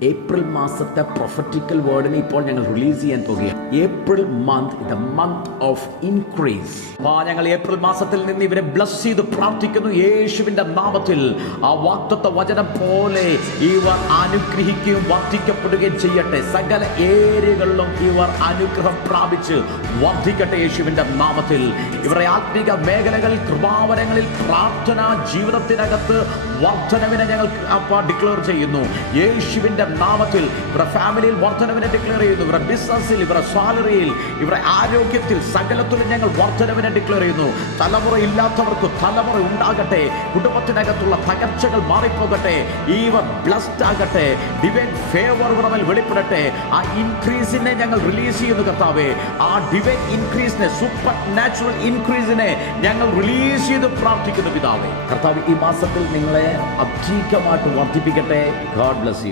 April മാസത്തെ prophetical വേർഡിനെ ഇപ്പോൾ ഞങ്ങൾ റിലീസ് ചെയ്യാൻ പോകുകയാണ്. April month, the month of increase. ഞങ്ങൾ ഏപ്രിൽ മാസത്തിൽ നിന്ന് ഇവരെ ബ്ലസ് ചെയ്ത് പ്രാർത്ഥിക്കുന്നു യേശുവിന്റെ നാമത്തിൽ. ആ വാഗ്ദത്ത വചനം പോലെ ഇവർ അനുഗ്രഹിക്കുകയും വർദ്ധിക്കപ്പെടുകയും ചെയ്യട്ടെ. സകല ഏരിയകളിലും ഇവർ അനുഗ്രഹം പ്രാപിച്ച് വർദ്ധിക്കട്ടെ യേശുവിന്റെ നാമത്തിൽ. ഇവരുടെ ആത്മീക മേഖലകളിൽ, കൃപാവരങ്ങളിൽ, പ്രാർത്ഥനാ ജീവിതത്തിനകത്ത് വർധനവിനെ ഞങ്ങൾ ഡിക്ലെയർ ചെയ്യുന്നു യേശുവിന്റെ നാമത്തിൽ. ഇവരുടെ ഫാമിലിയിൽ വർധനവിനെ ഡിക്ലെയർ ചെയ്യുന്നു. ഇവരുടെ ബിസിനസ്സിൽ, ഇവരുടെ സാലറിയിൽ, ഇവരുടെ ആരോഗ്യത്തിൽ, സകലത്തിലും ഞങ്ങൾ വർധനവിനെ ഡിക്ലെയർ ചെയ്യുന്നു. തലമുറ ഇല്ലാത്തവർക്ക് തലമുറ ഉണ്ടാകട്ടെ. കുടുംബത്തിനകത്തുള്ള തകർച്ചകൾ മാറിപ്പോകട്ടെ. ഇവർ ബ്ലസ്ഡ് ആകട്ടെ. ഡിവൈൻ ഫേവർ ഇവരുടെ മേൽ വെളിപ്പെടട്ടെ. ആ ഇൻക്രീസിനെ ഞങ്ങൾ റിലീസ് ചെയ്യുന്നു കർത്താവേ. ആ ഡിവൈൻ ഇൻക്രീസിനെ, സൂപ്പർ നാച്ചുറൽ ഇൻക്രീസിനെ ഞങ്ങൾ റിലീസ് ചെയ്ത് പ്രാർത്ഥിക്കുന്നു പിതാവേ. കർത്താവ് ഈ മാസത്തിൽ നിങ്ങളെ അധികമായിട്ട് വർദ്ധിപ്പിക്കട്ടെ. God bless you.